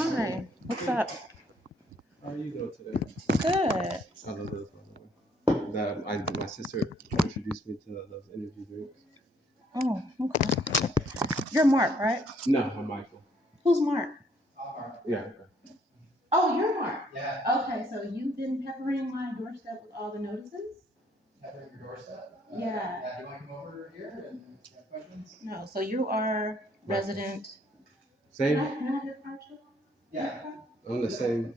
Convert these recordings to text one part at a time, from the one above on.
Hi, what's up? How are you doing today? Good. I love those, by the way. My sister introduced me to those energy drinks. Oh, okay. You're Mark, right? No, I'm Michael. Who's Mark? Yeah. Oh, you're Mark. Yeah. Okay, so you've been peppering my doorstep with all the notices? Peppering your doorstep? Yeah. Yeah, do you want to come over here and have questions? No, so you are resident. Same. Can I have your card too? Yeah. I'm the same.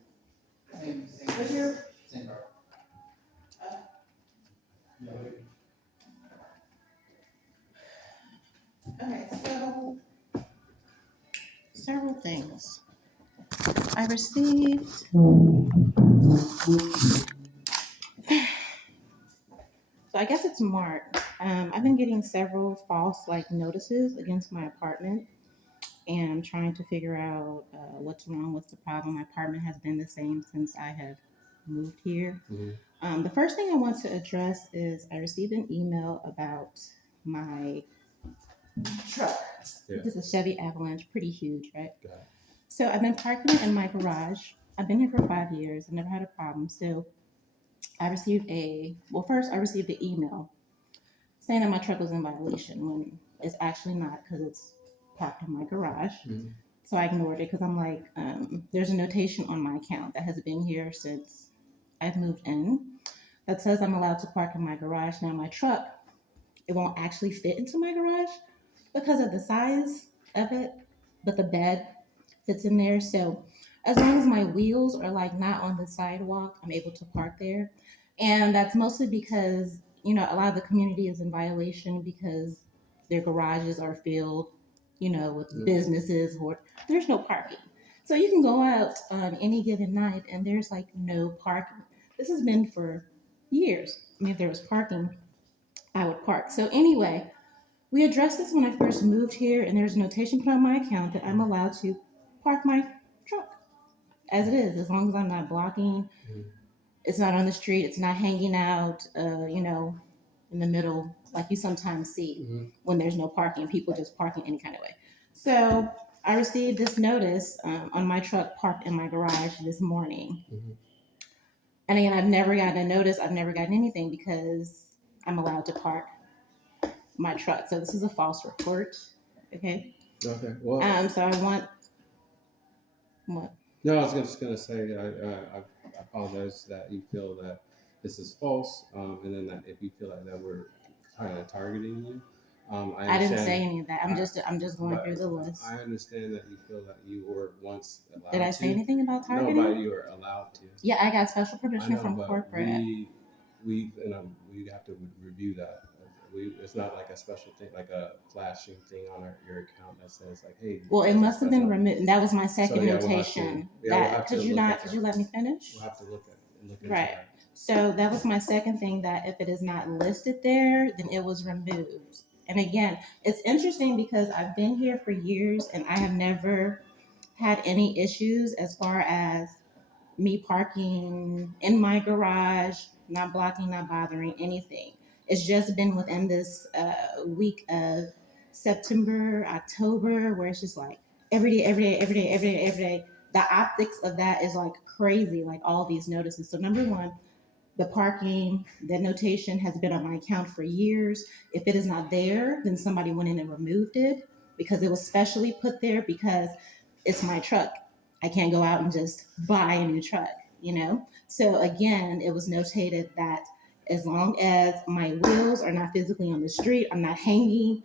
What's your? Same card. Okay, so several things. I received. So I guess it's Mark. I've been getting several false notices against my apartment, and I'm trying to figure out what's wrong, what's the problem. My apartment has been the same since I have moved here. Mm-hmm. The first thing I want to address is I received an email about my truck. Yeah. This is a Chevy Avalanche, pretty huge, right? Got it. So I've been parking it in my garage. I've been here for 5 years. I've never had a problem. So I received first I received an email saying that my truck was in violation when it's actually not because it's parked in my garage. Mm-hmm. So I ignored it because I'm like, there's a notation on my account that has been here since I've moved in that says I'm allowed to park in my garage. Now my truck, it won't actually fit into my garage because of the size of it, but the bed fits in there. So as long as my wheels are not on the sidewalk, I'm able to park there. And that's mostly because, a lot of the community is in violation because their garages are filled, with businesses or there's no parking. So you can go out on any given night and there's no parking. This has been for years. I mean, if there was parking, I would park. So anyway, we addressed this when I first moved here, and there's a notation put on my account that I'm allowed to park my truck as it is, as long as I'm not blocking. It's not on the street. It's not hanging out, in the middle, like you sometimes see when there's no parking. People just parking any kind of way. So I received this notice on my truck parked in my garage this morning. And again, I've never gotten a notice. I've never gotten anything because I'm allowed to park my truck. So this is a false report. Okay. Okay. Well. So I want what? No, I was just gonna say I apologize that you feel that this is false, and then that if you feel like that we're kind of targeting you. I didn't say any of that. I'm just going through the list. I understand that you feel that you were once allowed to. Did I say anything about targeting? No, but you were allowed to. Yeah, I got special permission from corporate. We have to review that. It's not like a special thing, like a flashing thing on your account that says hey. Well, it must have been removed. That was my second notation. Could you let me finish? We'll have to look into right. that. So that was my second thing, that if it is not listed there, then it was removed. And again, it's interesting because I've been here for years and I have never had any issues as far as me parking in my garage, not blocking, not bothering anything. It's just been within this week of September, October, where it's just every day. The optics of that is crazy, all these notices. So number one, the parking, the notation has been on my account for years. If it is not there, then somebody went in and removed it because it was specially put there because it's my truck. I can't go out and just buy a new truck, So again, it was notated that as long as my wheels are not physically on the street, I'm not hanging,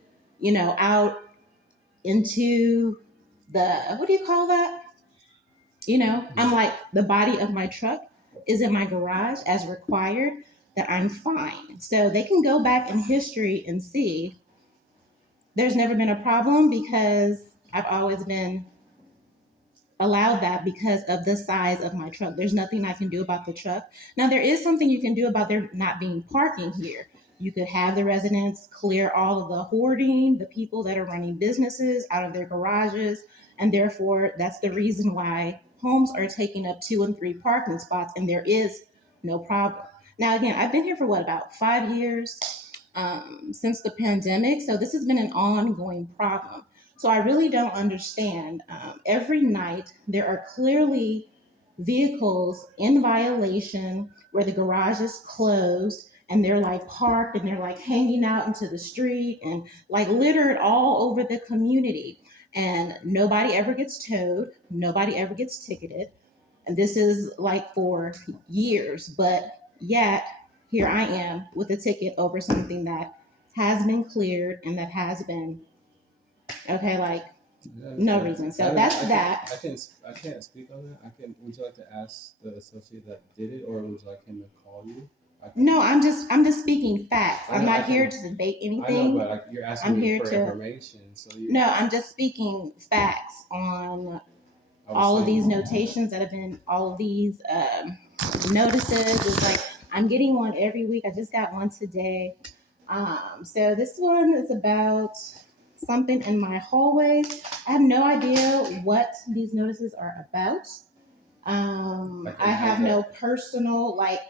out into the, what do you call that? I'm the body of my truck is in my garage as required, that I'm fine. So they can go back in history and see there's never been a problem because I've always been allowed that because of the size of my truck. There's nothing I can do about the truck. Now, there is something you can do about there not being parking here. You could have the residents clear all of the hoarding, the people that are running businesses out of their garages, and therefore that's the reason why homes are taking up 2 and 3 parking spots and there is no problem. Now, again, I've been here for about 5 years since the pandemic, so this has been an ongoing problem. So I really don't understand. Every night, there are clearly vehicles in violation where the garage is closed and they're like parked and they're like hanging out into the street and like littered all over the community. And nobody ever gets towed, nobody ever gets ticketed. And this is like for years, but yet here I am with a ticket over something that has been cleared and that has been okay, like no reason. So that's that. I can't speak on that. I can. Would you like to ask the associate that did it, or would you like him to call you? No, I'm just speaking facts. I'm not here to debate I know, anything. but you're asking I'm me here for to information, so you. no, I'm just speaking facts on I was all of these saying- notations that have been all of these notices. It's like I'm getting one every week. I just got one today. So this one is about something in my hallway. I have no idea what these notices are about. I have no personal like.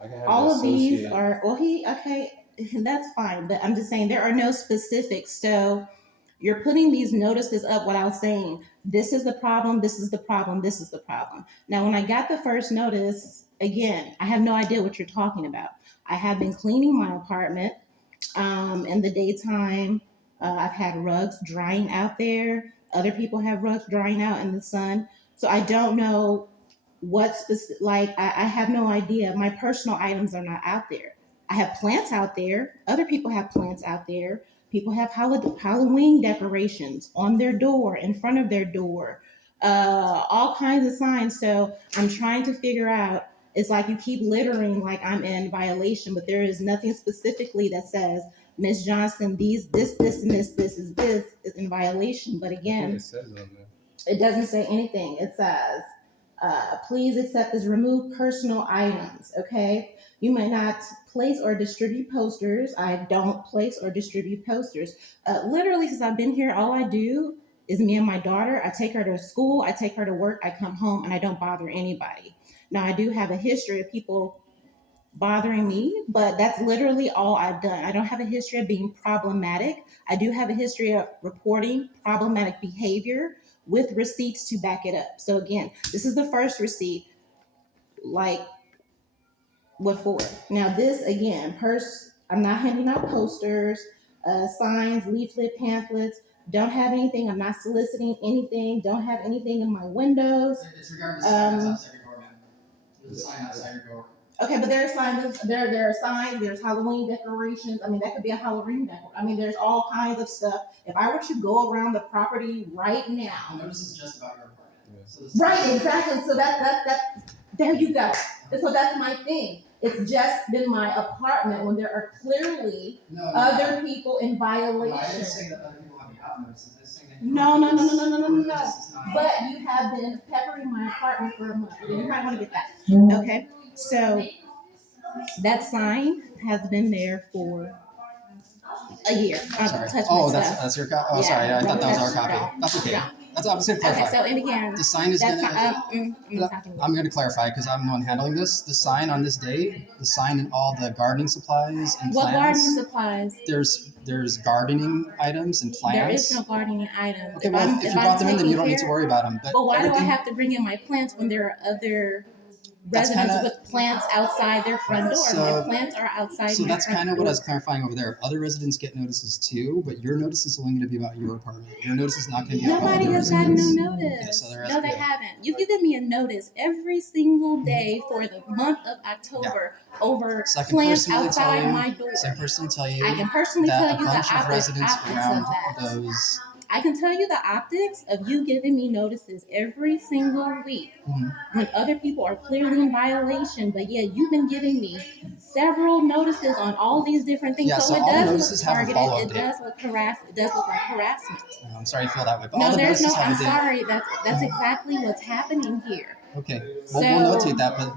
I can have All the of these associate- are well. Okay, that's fine. But I'm just saying there are no specifics. So you're putting these notices up without saying this is the problem, this is the problem, this is the problem. Now, when I got the first notice, again, I have no idea what you're talking about. I have been cleaning my apartment in the daytime. I've had rugs drying out there. Other people have rugs drying out in the sun. So I don't know what specific, like, I have no idea. My personal items are not out there. I have plants out there. Other people have plants out there. People have Halloween decorations on their door, in front of their door, all kinds of signs. So I'm trying to figure out. It's like you keep littering like I'm in violation, but there is nothing specifically that says, Miss Johnson, this, and this is in violation. But I think again, it says on there. it doesn't say anything. It says, please accept as remove personal items. Okay. You may not place or distribute posters. I don't place or distribute posters. Literally, since I've been here, all I do is me and my daughter. I take her to school, I take her to work, I come home, and I don't bother anybody. Now, I do have a history of people bothering me, but that's literally all I've done. I don't have a history of being problematic. I do have a history of reporting problematic behavior with receipts to back it up. So again, this is the first receipt. Like, what for? Now this again, I'm not handing out posters, signs, leaflet, pamphlets. Don't have anything. I'm not soliciting anything. Don't have anything in my windows. It's regarding the sign that's outside your door, man. There's a sign outside your door. Okay, but there are signs. There are signs. There's Halloween decorations. I mean, that could be a Halloween decor. I mean, there's all kinds of stuff. If I were to go around the property right The now, notice is just about your apartment. Yeah. So this right, exactly. So that there you go. So that's my thing. It's just been my apartment when there are clearly No, other people in no, I didn't violation. say that other people have gotten notices. I was saying that No. This is not- But you have been peppering my apartment for a month. You might want to get that. Okay. So that sign has been there for a year. Sorry. Touch Oh, my that's stuff. that's your copy. Oh, Yeah, sorry. I thought that was our no, copy. no, That's okay. no. That's I was gonna clarify. Okay. So and again, The sign is that's gonna. I'm not talking about. I'm going to clarify because I'm the one handling this. The sign on this day, the sign and all the gardening supplies and What gardening plants. supplies? There's gardening items and There plants. is no gardening items. Okay, well, if you brought them in, then you don't need to worry about them. But why do I everything- have to bring in my plants when there are other That's residents kinda- with plants outside their front door? So- My plants are outside So my that's front kind of door. what I was clarifying over there. Other residents get notices too, but your notice is only going to be about your apartment. Your notice is not going to be about Nobody other has gotten residents. no notice. Yes, so there No, has- they yeah. haven't. You've given me a notice every single day for the month of October over So I can plants personally tell outside you- my door. So I personally tell you I can personally tell that a you the bunch of optics residents of around that. those. I can tell you the optics of you giving me notices every single week Mhm. when other people are clearly in violation, but yeah, you've been giving me several notices on all these different things. Yeah, so so it all the does notices look have a targeted. follow-up It date. does look It does look like harassment. I'm sorry you feel that way, but all No, the there's notices no. have I'm a date. sorry. That's exactly what's happening here. Okay, well, we'll So- notate that, but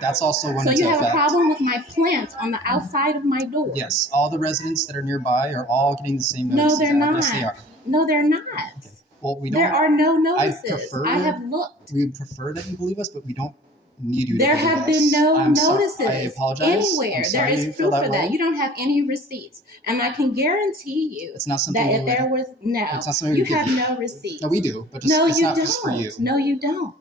that's also one So into you have effect. a problem with my plants on the outside of my door? Yes, all the residents that are nearby are all getting the same No, notices. they're not. Yes, they are. No, they're not. Well, we don't. There are no notices. prefer- I have looked. We would prefer that you believe us, but we don't need you to There do have this. been no I'm notices I apologize. anywhere. I'm There sorry you is feel proof of way. that. You don't have any receipts. And I can guarantee you It's not something that we if would. there was, no, It's not something you we give have you. no receipts. No, we do, but just No, it's you not just for you. don't. No, you don't.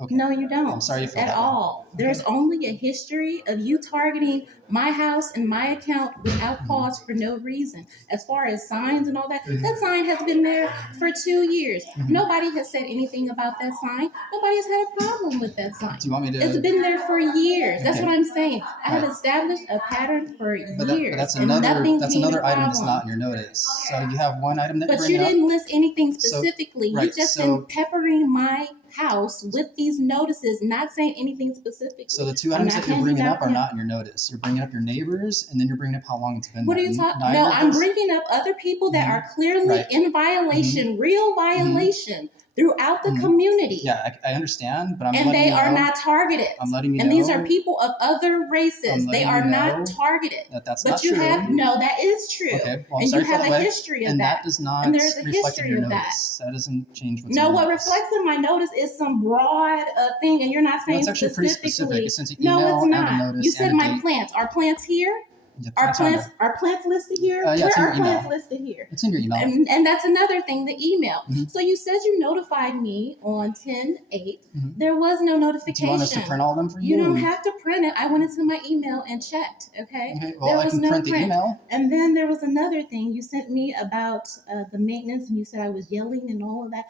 Okay. No, you don't. I'm sorry you feel at that way. all. There's Okay. only a history of you targeting my house and my account without cause for no reason. As far as signs and all that, that sign has been there for 2 years. Nobody has said anything about that sign. Nobody has had a problem with that sign. Do you want me to? It's been there for years. That's Okay. what I'm saying. I have Right. established a pattern for But years. that's and another nothing's that's being another a item that's problem. not in your notice. So you have one item that But you're you bringing didn't up. list anything So- specifically. right, You just so- been peppering my house with these notices, not saying anything specifically. So the two I'm items not that you're handing bringing out up are him. not in your notice. You're bringing up your neighbors, and then you're bringing up how long it's been. What are there. you talking? Neither No, of I'm those- bringing up other people that are clearly Right. in violation, real violation throughout the community. Yeah, I understand, but I'm and letting they you are know, not targeted. I'm letting you and know. these are people of other races. I'm They letting are you not know targeted. that's but not you true. have no, that is true. Okay, well, I'm and sorry you for have that a way. history of And that. that does not And there is a reflect in history your of that. notice. That doesn't change what's No, in your what notice. reflects in my notice is some broad thing, and you're not No, saying it's actually pretty specifically. specific. It sends you No, email it's and not. a notice You said and a my date. plants. Are plants here? Yeah, Are on there. plants listed here? Yeah, it's Where in your are email. plants listed here? It's in your email. And that's another thing, the email. Mhm. So you said you notified me on 10/8. Mhm. There was no Do notification. you want us to print all of them for you? You don't have to print it. I went into my email and checked. Okay. Okay, well, There I was can no print the email. And then there was another thing you sent me about the maintenance, and you said I was yelling and all of that.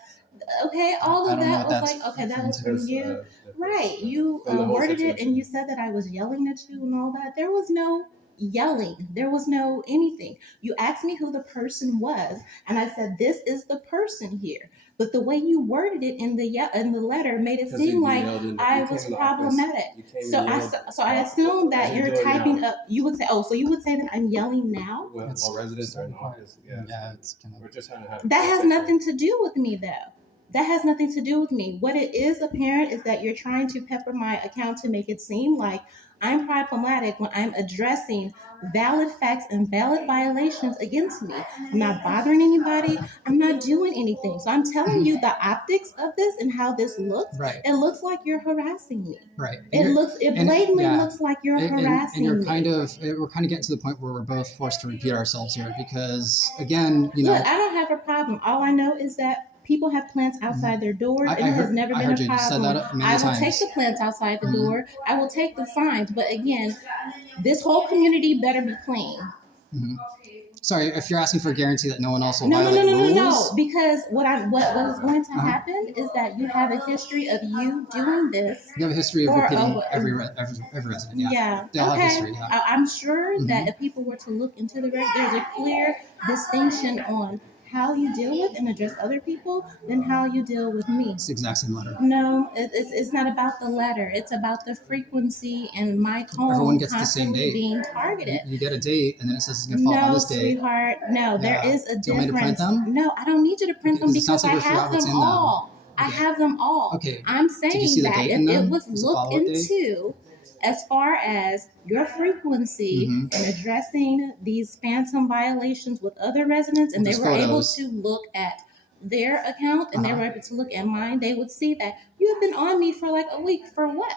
Okay, all I of don't know that what was that's like, okay, that referring was to. from That's, you. that's, Right. You from the whole worded it and situation. you said that I was yelling at you and all that. There was no yelling. There was no anything. You asked me who the person was, and I said, this is the person here. But the way you worded it in the letter made it Because seem you like yelled in the- I you came was in the office, problematic. you came So and I yelled, so I assume that as you're you're doing typing now. up. You would say, oh, so you would say that I'm yelling now? While residents are in the office. Yeah. Yeah, it's kind of. We're just trying to have. a That has conversation. nothing to do with me, though. That has nothing to do with me. What it is apparent is that you're trying to pepper my account to make it seem like I'm problematic when I'm addressing valid facts and valid violations against me. I'm not bothering anybody. I'm not doing anything. So I'm telling you the optics of this and how this looks. Right. It looks like you're harassing me. Right. It blatantly yeah. looks like you're And harassing you're me. we're kind of getting to the point where we're both forced to repeat ourselves here because, again, you know. Look, I don't have a problem. All I know is that people have plants outside their doors. I It has heard- never I been heard a you. You said problem. that many I will times. take the plants outside the door. I will take the signs. But again, this whole community better be clean. Mhm. Sorry, if you're asking for a guarantee that no one else will No, violate rules. no. Because what is going to Uh-huh. happen is that you have a history of you doing this. You have a history of For repeating a- every resident. Yeah. They all have Okay. history, yeah. I'm sure that Mhm. if people were to look into the record, there's a clear distinction on how you deal with and address other people than how you deal with me. It's the exact same letter. No, it's not about the letter. It's about the frequency and my Everyone home gets the same constantly date. being targeted. You get a date, and then it says it's going to fall on No, this date. sweetheart. No, there Yeah. is a Do you want me to print difference. them? No, I don't need you to print Okay, them 'cause it sounds because like I we forgot have what's them in them. all. I Okay. have them all. Okay. I'm Did you saying see the that date if in it them? was Is it looked follow-up date? into as far as your frequency Mhm. and addressing these phantom violations with other residents, and With they those were able photos. to look at their account and they Uh-huh. were able to look at mine, they would see that you have been on me for like a week. For what?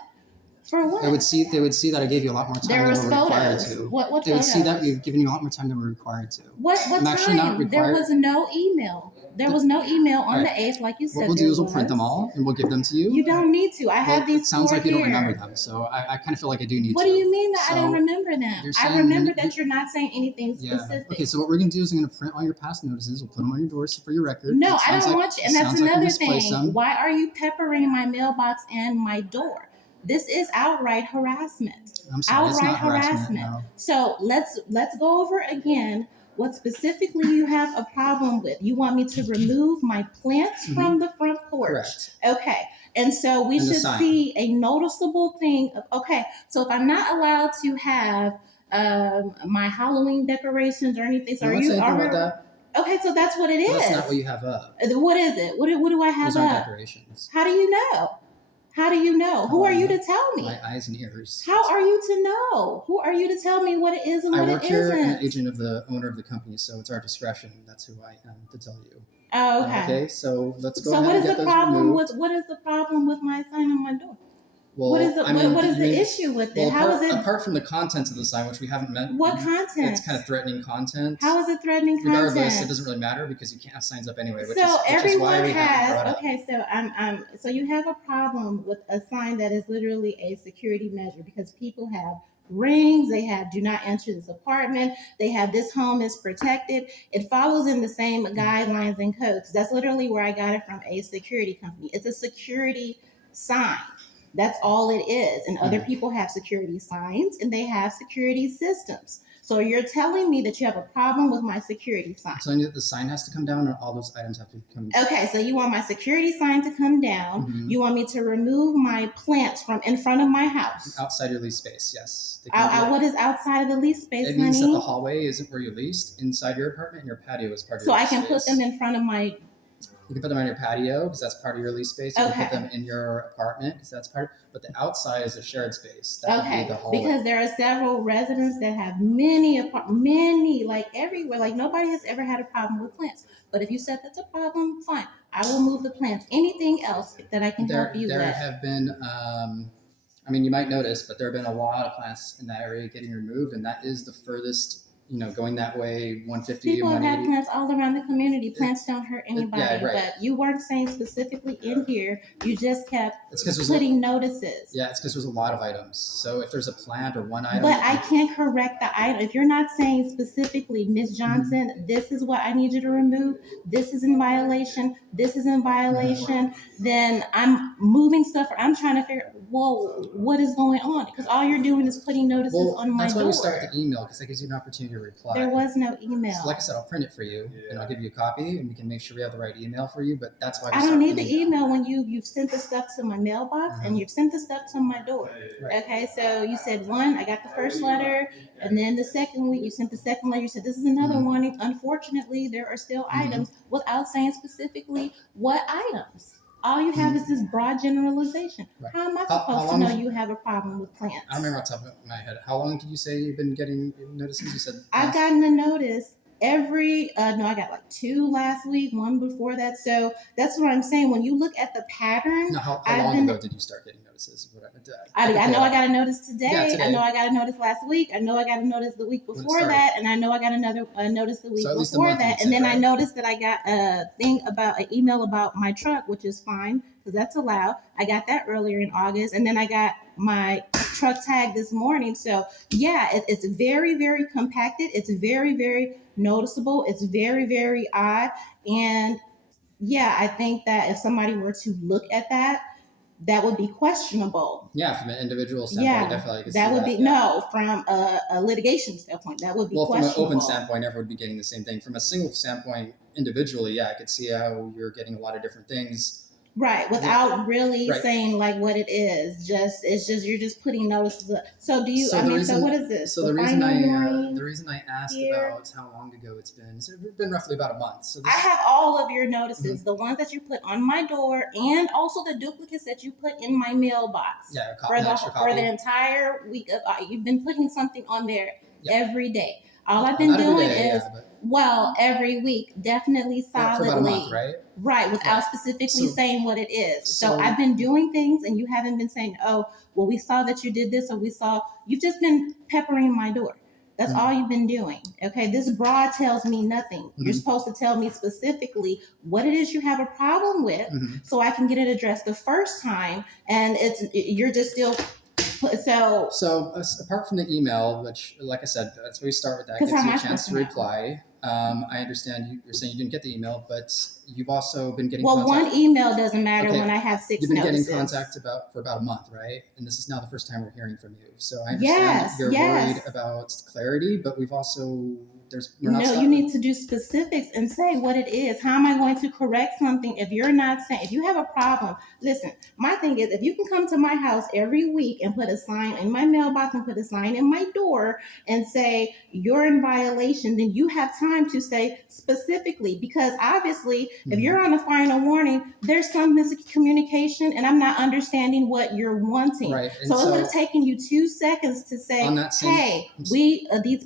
For what? They would see that I gave you a lot more time There than was we were required photos. to. What They would see that photos? we've given you a lot more time than we're required to. What I'm time? actually not There required- was no email. There was no email on Right. the 8th, like you said. What we'll do is we'll print them all and we'll give them to you. You don't need to. I have Well, these it sounds four like you don't here. remember them, so I kind of feel like I do need What to. do you mean that I don't So, remember them? you're I saying remember that- that you're not saying anything Yeah. specific. Okay, so what we're going to do is I'm going to print all your past notices. We'll put them on your doors for your record. No, It I sounds don't like- want you. it And that's sounds like you another misplaced thing. them. Why are you peppering my mailbox and my door? This is outright harassment. I'm sorry, it's not Outright harassment. No. So let's go over again what specifically you have a problem with. You want me to remove my plants from the front porch. Correct. Okay. And so we And the should sign. see a noticeable thing. Okay. So if I'm not allowed to have my Halloween decorations or anything, so No are one you said anything are about that. okay? So that's what it is. Well, that's not what you have up. What is it? What do I have Those aren't up? decorations. How do you know? How do you know? Who are you to tell me? My eyes and ears. How are you to know? Who are you to tell me what it is and I what work it here. I'm an isn't? agent of the owner of the company, so it's our discretion. That's who I am to tell you. Oh, okay. Okay, so let's go So ahead what and is get the those problem removed. with what is the problem with my sign on my door? Well, what is the I mean, what is you the mean- issue with it? Well, How is it? apart from the contents of the sign, which we haven't met. What content? It's kind of threatening content. How is it threatening Regardless, content? it doesn't really matter because you can't have signs up anyway. Which So is why everyone we haven't has brought it up. okay. So you have a problem with a sign that is literally a security measure because people have rings. They have do not enter this apartment. They have this home is protected. It follows in the same guidelines and codes. That's literally where I got it from a security company. It's a security sign. That's all it is. And other people have security signs and they have security systems. So you're telling me that you have a problem with my security sign. So I knew that the sign has to come down, and all those items have to come. Okay, so you want my security sign to come down. Mhm. You want me to remove my plants from in front of my house. Outside your lease space, yes. They can do What is outside of the lease space, it means that honey? the hallway isn't where you leased. Inside your apartment, and your patio is part of So your I lease can space. put them in front of my. You can put them on your patio because that's part of your lease space. You can put Okay. them in your apartment because that's part. But the outside is a shared space. That would be Okay, the hallway. because there are several residents that have many, like everywhere. Like nobody has ever had a problem with plants. But if you said that's a problem, fine. I will move the plants. Anything else that I can help you there with? have been. I mean, you might notice, but there have been a lot of plants in that area getting removed, and that is the furthest. Going that way, 150 People have 180. plants all around the community. Plants don't hurt anybody. Yeah, right. But you weren't saying specifically in here. You just kept It's 'cause there's putting notices. Yeah, it's because there's a lot of items. So if there's a plant or one item, But I can't correct the item. If you're not saying specifically, Miss Johnson, this is what I need you to remove, this is in violation, this is in violation, then I'm moving stuff. I'm trying to figure, well, what is going on? Because all you're doing is putting notices on my that's why door. we start the email because that gives you an opportunity to reply. There was no email. So like I said, I'll print it for you and I'll give you a copy and we can make sure we have the right email for you. But that's why we I start don't need the email when you've sent the stuff to my mailbox Uh-huh. and you've sent the stuff to my door. Right. Okay, so you said one, I got the first letter, and then the second week you sent the second letter. You said this is another Mhm. warning. Unfortunately, there are still Mhm. items without saying specifically what items. All you have is this broad generalization. Right. How am I How supposed to long know is- you have a problem with plants? I don't remember off the top of my head. How long did you say you've been getting notices? You said I've gotten a notice every no, I got like 2 last week, 1 before that. So that's what I'm saying. When you look at the pattern, No, how I've long been- ago did you start getting notices? I know I got a notice today. Yeah, today. I know I got a notice last week. I know I got a notice the week When it before started. that, and I know I got another notice the week So at least a before month, that. you'd And say, then I right? noticed that I got a thing about an email about my truck, which is fine because that's allowed. I got that earlier in August, and then I got my truck tag this morning. So yeah, it's very, very compacted. It's very, very noticeable. It's very, very odd, and yeah, I think that if somebody were to look at that, that would be questionable. Yeah, from an individual standpoint, Yeah, definitely. I could that see would be yeah. no from a litigation standpoint. That would be Well, from an questionable. open standpoint, everyone would be getting the same thing. From a single standpoint, individually, yeah, I could see how you're getting a lot of different things. Right, without really Right. saying like what it is. It's just you're just putting notices up. So do you? So I the mean, reason- so what is this? So the reason final the reason I asked here? about how long ago it's been roughly about a month. So this, I have all of your notices, Mm-hmm. the ones that you put on my door, and also the duplicates that you put in my mailbox. yeah, For the extra for copy. the entire week of you've been putting something on there Yeah. every day. All I've been Not every doing day, is yeah, but every week, definitely for solidly. about a month, right? Right, without Right. specifically So- saying what it is. So so- I've been doing things and you haven't been saying, oh, well, we saw that you did this or you've just been peppering my door. That's Mhm. all you've been doing. Okay, this broad tells me nothing. You're Mhm. supposed to tell me specifically what it is you have a problem with Mhm. so I can get it addressed the first time. And you're just still, so. So apart from the email, which, like I said, that's where we start with that. 'Cause Gives how you a am I chance to supposed to know? reply. I understand you're saying you didn't get the email, but you've also been getting Well, contact. one email doesn't matter Okay. when I have 6 You've been notices. getting contact for about a month, right? And this is now the first time we're hearing from you. So I understand Yes, you're yes. worried about clarity, but we're No, not you stopping. need to do specifics and say what it is. How am I going to correct something if you're not saying, if you have a problem? Listen, my thing is, if you can come to my house every week and put a sign in my mailbox and put a sign in my door and say you're in violation, then you have time to say specifically, because obviously, if Mhm. you're on a final warning, there's some miscommunication and I'm not understanding what you're wanting. Right, and So it would so have taken you 2 seconds to say, on that same- hey, we, these,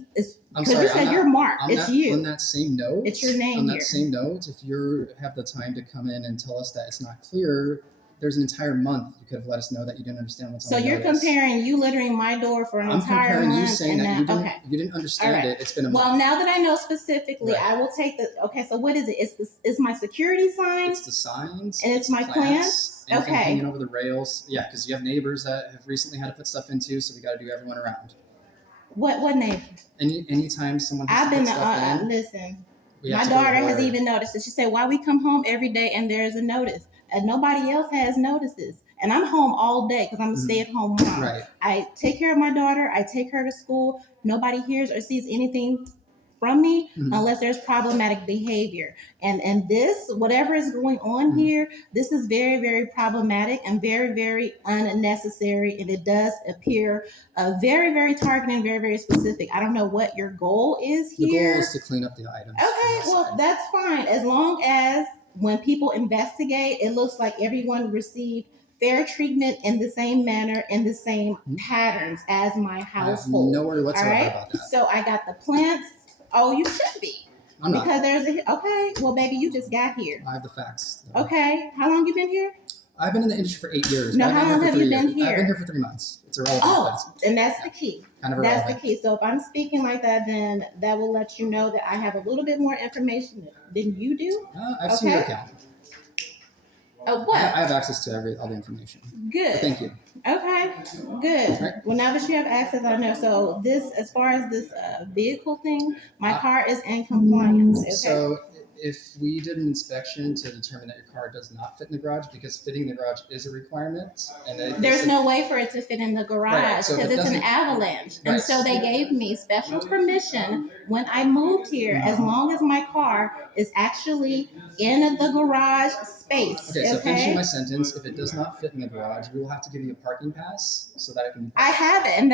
I'm because sorry, you said on you're that- Mark, on it's that, you. On that same note, It's your name on that here. same note, if you have the time to come in and tell us that it's not clear, there's an entire month. You could have let us know that you didn't understand what's So on the you're notice. comparing you littering my door for an I'm entire comparing month you saying and that now, you didn't understand All right. it. It's been a well, month. now that I know specifically, Right. I will take the. Okay, so what is it? It's my security sign. It's the signs. And it's my plants? Anything Okay. hanging over the rails. Yeah, because you have neighbors that have recently had to put stuff into, so we got to do everyone around. What name? Anytime someone has I've to been put stuff in, listen. we have My to go daughter has hard. even noticed it. She said, "Why we come home every day and there's a notice, and nobody else has notices." And I'm home all day because I'm a stay-at-home mom. Right. I take care of my daughter. I take her to school. Nobody hears or sees anything from me unless there's problematic behavior. And this, whatever is going on here, this is very, very problematic and very, very unnecessary. And it does appear very, very targeted, very, very specific. I don't know what your goal is The here. goal is to clean up the items. Okay, well, that's fine. As long as when people investigate, it looks like everyone received fair treatment in the same manner, in the same patterns as my household. No worry whatsoever All right? about that. So I got the plants. Oh, you should be. I'm not. Because there's a, okay, well, baby, you just got here. I have the facts. Okay, how long you been here? I've been in the industry for 8 years. No, I've how long have you been here? I've been here for 3 months. It's irrelevant. Oh, and that's the key. Kind of That's irrelevant. the key. So if I'm speaking like that, then that will let you know that I have a little bit more information than you do. I've seen your account. What? I have access to all the information. Good. But thank you. Okay, good. Right. Well, now that you have access, I know. So this, as far as this vehicle thing, my car is in compliance. Okay? So if we did an inspection to determine that your car does not fit in the garage, because fitting the garage is a requirement, and there's no way for it to fit in the garage so because if it it's an doesn't- avalanche. And Right. so they gave me special permission when I moved here, as long as my car is actually in the garage space. Okay, so finishing my sentence, if it does not fit in the garage, we will have to give you a parking pass so that it can be I have it, and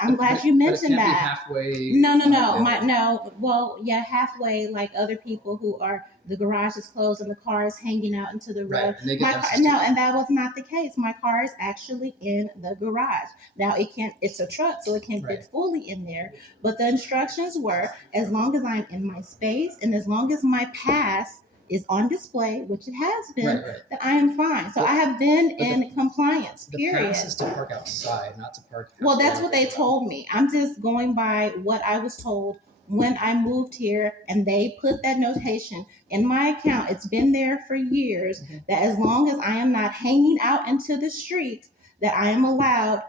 I'm glad you mentioned but it can't that. be halfway. No. Well, yeah, halfway, like other people who are, the garage is closed and the car is hanging out into the road. Right, and they get And that was not the case. My car is actually in the garage. Now it's a truck, so it can't fit fully in there. But the instructions were, as long as I'm in my space and as long as my pass is on display, which it has been, that I am fine. So I have been in compliance, period. The pass is to park outside, not to park. Well, that's what they told me. I'm just going by what I was told when I moved here, and they put that notation in my account. It's been there for years, that as long as I am not hanging out into the street, that I am allowed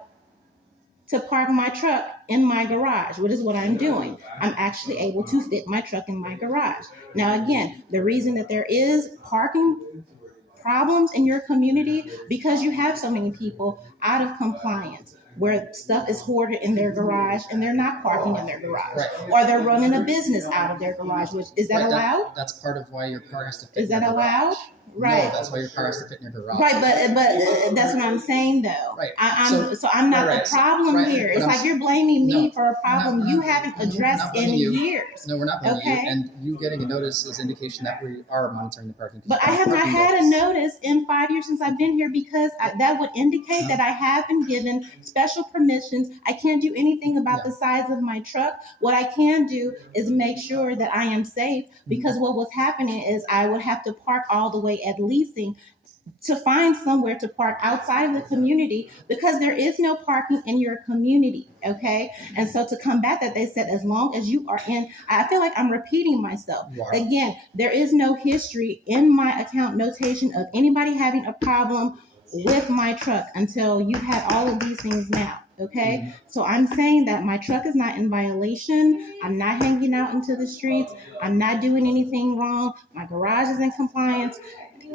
to park my truck in my garage, which is what I'm doing. I'm actually able to fit my truck in my garage. Now, again, the reason that there is parking problems in your community, because you have so many people out of compliance, where stuff is hoarded in their garage and they're not parking in their garage, or they're running a business out of their garage. Which is that allowed? That's part of why your car has to fit. Is that allowed? Right. No, that's why your car has to fit in your garage. Right, but that's what I'm saying though. Right. So I'm not the problem here. It's like you're blaming me for a problem you haven't addressed in years. No, we're not blaming you. And you getting a notice is indication that we are monitoring the parking. But I have not had a notice in 5 years since I've been here, because that would indicate that I have been given special permissions. I can't do anything about the size of my truck. What I can do is make sure that I am safe, because what was happening is I would have to park all the way at leasing to find somewhere to park outside of the community, because there is no parking in your community. Okay. And so to combat that, they said, as long as you are in, I feel like I'm repeating myself. Wow. Again, there is no history in my account notation of anybody having a problem with my truck until you've had all of these things now. Okay. So I'm saying that my truck is not in violation. I'm not hanging out into the streets. I'm not doing anything wrong. My garage is in compliance.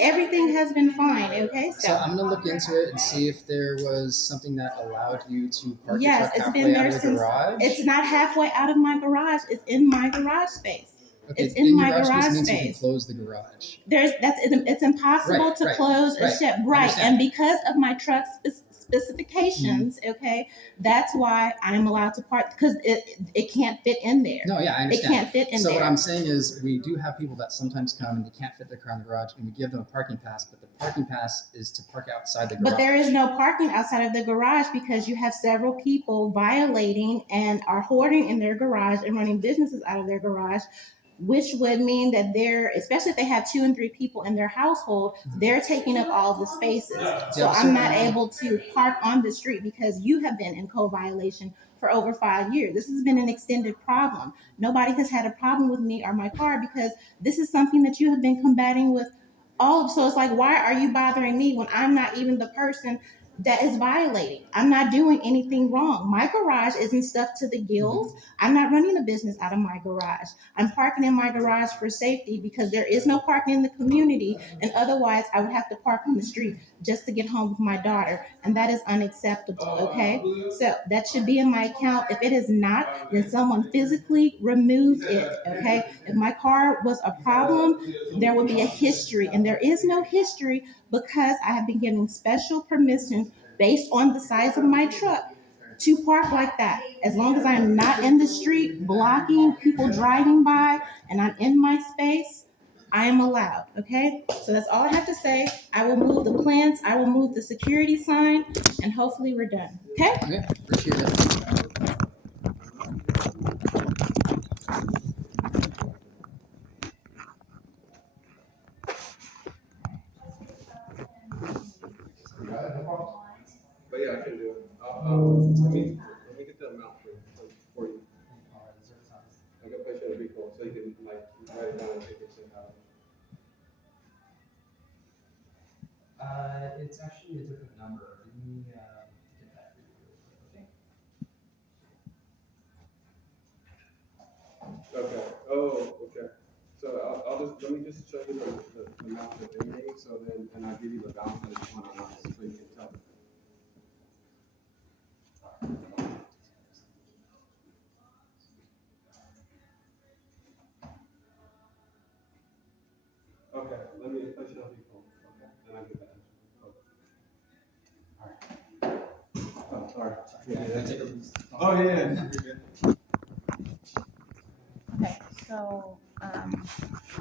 Everything has been fine. Okay. So I'm gonna look into it and see if there was something that allowed you to park your truck It's halfway been there out of the since. garage. It's not halfway out of my garage. It's in my garage space. Okay, It's in my your garage space means you space. can close the garage. It's impossible to close a shed. Right. And because of my truck's specifications, okay, that's why I'm allowed to park, because it can't fit in there. No, yeah, I understand. It can't fit in there. So what I'm saying is, we do have people that sometimes come and they can't fit their car in the garage, and we give them a parking pass, but the parking pass is to park outside the garage. But there is no parking outside of the garage, because you have several people violating and are hoarding in their garage and running businesses out of their garage which would mean that they're, especially if they have 2 and 3 people in their household, they're taking up all the spaces. So I'm not able to park on the street because you have been in code violation for over 5 years. This has been an extended problem. Nobody has had a problem with me or my car because this is something that you have been combating with all of. So it's like, why are you bothering me when I'm not even the person that is violating? I'm not doing anything wrong. My garage isn't stuffed to the gills. I'm not running a business out of my garage. I'm parking in my garage for safety because there is no parking in the community, and otherwise I would have to park on the street just to get home with my daughter, and that is unacceptable. Okay, so that should be in my account. If it is not, then someone physically removed it. Okay, if my car was a problem, there would be a history, and there is no history because I have been given special permissions based on the size of my truck to park like that. As long as I'm not in the street blocking people driving by and I'm in my space, I am allowed. Okay, so that's all I have to say. I will move the plants, I will move the security sign, and hopefully we're done. Okay, Okay, appreciate it. But yeah, I can do it. Let me get the amount for you. I can put you in a recall so you can like write it down and take it to the house. It's actually a different number. Let me get that for you real quick. Okay. Oh, okay. So I'll just let me just show you the amount that they made. So then, and I'll give you the balance that it's 109, so you can tell. Okay. Let me place you on recall. Okay. Then I get that. Oh, sorry. Oh yeah. You're good. okay, so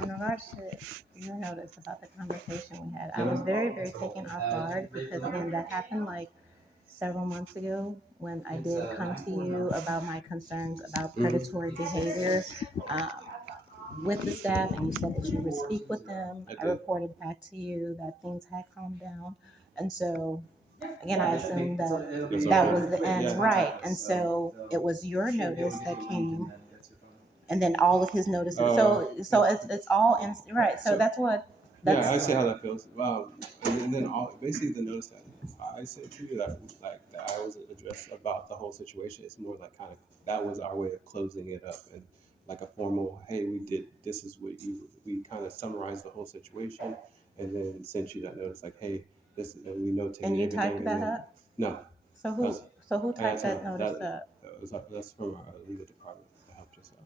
in regards to your notice about the conversation we had, I was very, very taken off guard because again, that happened like several months ago when I did come to you about my concerns about predatory behavior um, with the staff, and you said that you would speak with them. I reported back to you that things had calmed down, and so again, I assumed that that was the end, right? And so it was your notice that came, and then all of his notices. So it's all in, right. So that's what. That's, Yeah, I see how that feels. And then basically the notice that I said to you that like that I was addressed about the whole situation. It's more like kind of that was our way of closing it up and like a formal, hey, we did this is what you we kind of summarized the whole situation and then sent you that notice like, hey, this and we notated and you everything. typed And that then, up. no, So who typed that notice up? that's from our legal department that helped us out.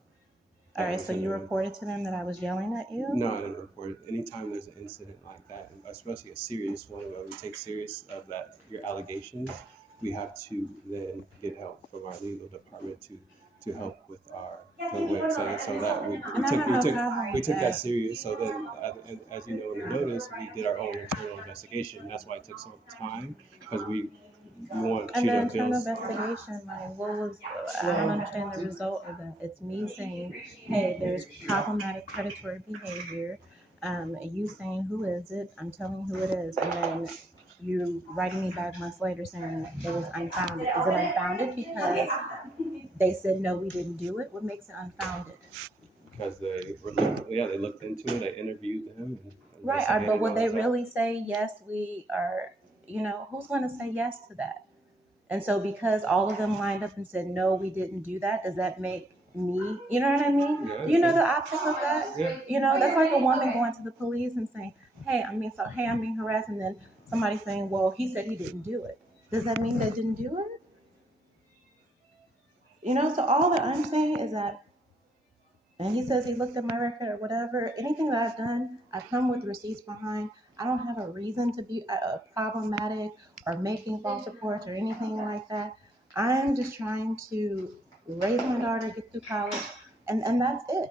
All right, so you reported to them that I was yelling at you? No, I didn't report it. Anytime there's an incident like that, and especially a serious one where we take serious of that your allegations, we have to then get help from our legal department to help with our so that we took that serious. So then, as you know in the notice, we did our own internal investigation. That's why it took some time because we want And to the cheat our internal bills. investigation, like, what was, I don't understand the result of that. It's me saying, hey, there's problematic predatory behavior. You saying, who is it? I'm telling you who it is. And then you writing me back months later saying it was unfounded. Is it unfounded because they said, no, we didn't do it? What makes it unfounded? Because they looked into it, they interviewed them. And Right, but would they really say, yes, we are, who's going to say yes to that? And so because all of them lined up and said, no, we didn't do that, does that make me, you know what I mean? Yeah, Do you know the optics of that? Yeah. That's like a woman going to the police and saying, hey, I'm being harassed. And then somebody saying, well, he said he didn't do it. Does that mean they didn't do it? So all that I'm saying is that, and he says he looked at my record or whatever, anything that I've done, I come with receipts behind. I don't have a reason to be problematic or making false reports or anything like that. I'm just trying to raise my daughter, get through college, and that's it.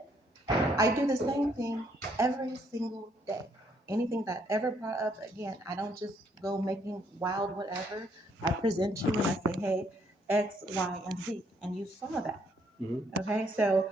I do the same thing every single day. Anything that I ever brought up, again, I don't just go making wild whatever. I present you and I say, hey, X, Y, and Z. And you saw that. Mm-hmm. Okay, so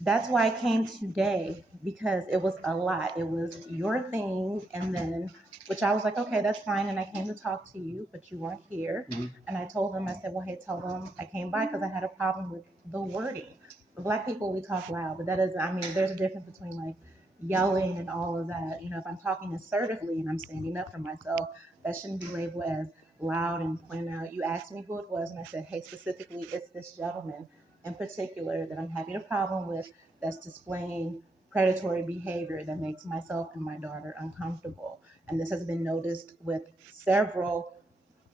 That's why I came today, because it was a lot. It was your thing, and then, which I was like, okay, that's fine. And I came to talk to you, but you weren't here. Mhm. And I told them, I said, well, hey, tell them I came by because I had a problem with the wording. The Black people, we talk loud, but that doesn't, I mean, there's a difference between like yelling and all of that. You know, if I'm talking assertively and I'm standing up for myself, that shouldn't be labeled as loud and point out. You asked me who it was, and I said, hey, specifically, it's this gentleman in particular that I'm having a problem with, that's displaying predatory behavior that makes myself and my daughter uncomfortable. And this has been noticed with several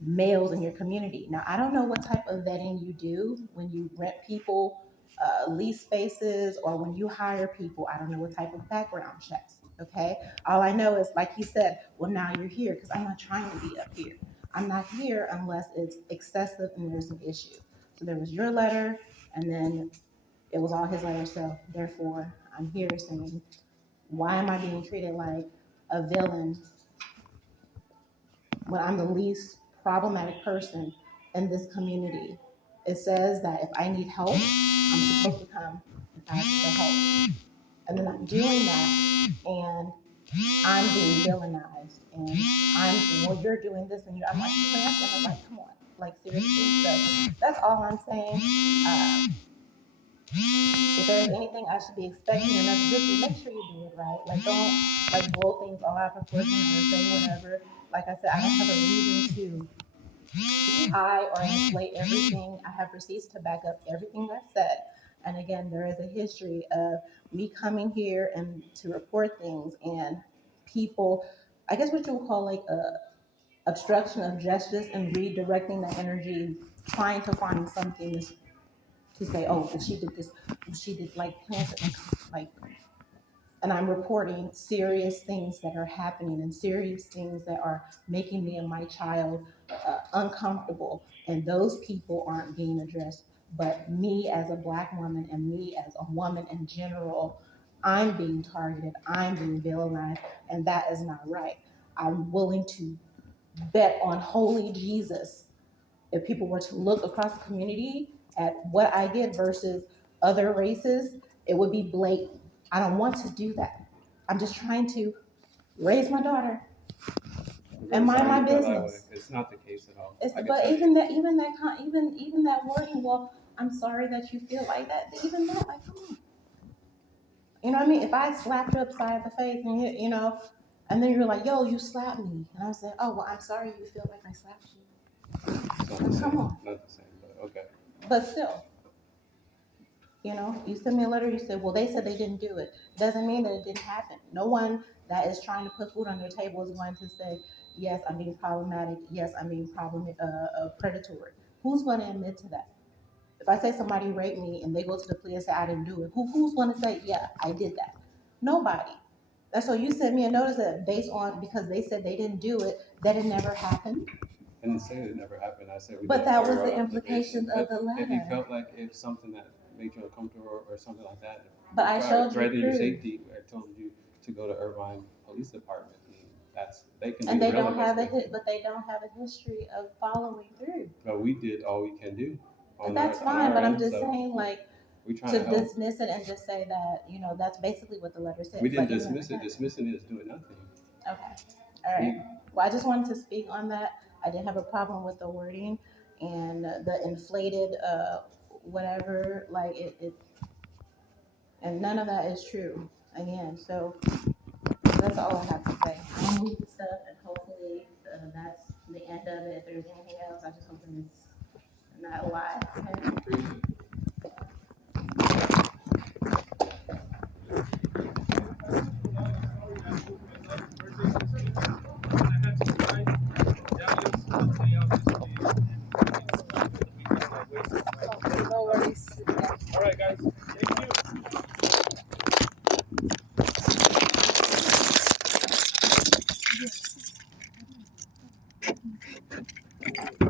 males in your community. Now, I don't know what type of vetting you do when you rent people, lease spaces, or when you hire people. I don't know what type of background checks. Okay. All I know is, like he said, well, now you're here because I'm not trying to be up here. I'm not here unless it's excessive and there's an issue. So there was your letter, and then it was all his letter. So therefore, I'm here saying, why am I being treated like a villain when I'm the least problematic person in this community? It says that if I need help, I'm supposed to come and ask for help. And then I'm doing that, and I'm being villainized. And well, you're doing this, and I'm like, I'm like, come on, like seriously. So that's all I'm saying. If there's anything I should be expecting or not, just make sure you do it right. Like, don't like blow things all out of proportion or say whatever. Like I said, I don't have a reason to hide or inflate everything. I have receipts to back up everything I've said. And again, there is a history of me coming here and to report things, and people, I guess what you would call like a obstruction of justice, and redirecting that energy, trying to find something to say, oh, well, she did this, well, she did like plant it, like, and I'm reporting serious things that are happening and serious things that are making me and my child uncomfortable, and those people aren't being addressed. But me as a Black woman, and me as a woman in general, I'm being targeted, I'm being villainized, and that is not right. I'm willing to bet on holy Jesus, if people were to look across the community at what I did versus other races, it would be blatant. I don't want to do that. I'm just trying to raise my daughter and mind my business. It's not the case at all. But even that, even that wording. Well, I'm sorry that you feel like that. Even that, like, come on. You know what I mean? If I slapped you upside the face, and you know, and then you're like, "Yo, you slapped me," and I said, "Oh, well, I'm sorry you feel like I slapped you." Come on. Not the same, but okay. But still, you know, you send me a letter, you say, well, they said they didn't do it. Doesn't mean that it didn't happen. No one that is trying to put food on their table is going to say, yes, I'm being problematic. Yes, I'm being predatory. Who's going to admit to that? If I say somebody raped me and they go to the police and say I didn't do it, who's going to say, yeah, I did that? Nobody. That's why you sent me a notice that based on, because they said they didn't do it, that it never happened. I didn't say it never happened. I said we But did that was thorough the implication observation. of the letter. If you felt like it's something that made you uncomfortable or something like that, But I showed you threatened your proof. safety, I told you to go to Irvine Police Department. That's they can. And do they the real don't have investigation. but they don't have a history of following through. But we did all we can do. That's fine, but I'm just saying, like, we trying to to help. dismiss it and just say that, you know, that's basically what the letter says. We didn't Like, dismiss it. Dismissing it is doing nothing. Okay. All right. Well, I just wanted to speak on that. I didn't have a problem with the wording and the inflated whatever, like it, and none of that is true. Again, so that's all I have to say. I'll move the stuff, and hopefully that's the end of it. If there's anything else, I just hope it's not a lie. Okay? No worries. All right, guys. Thank you.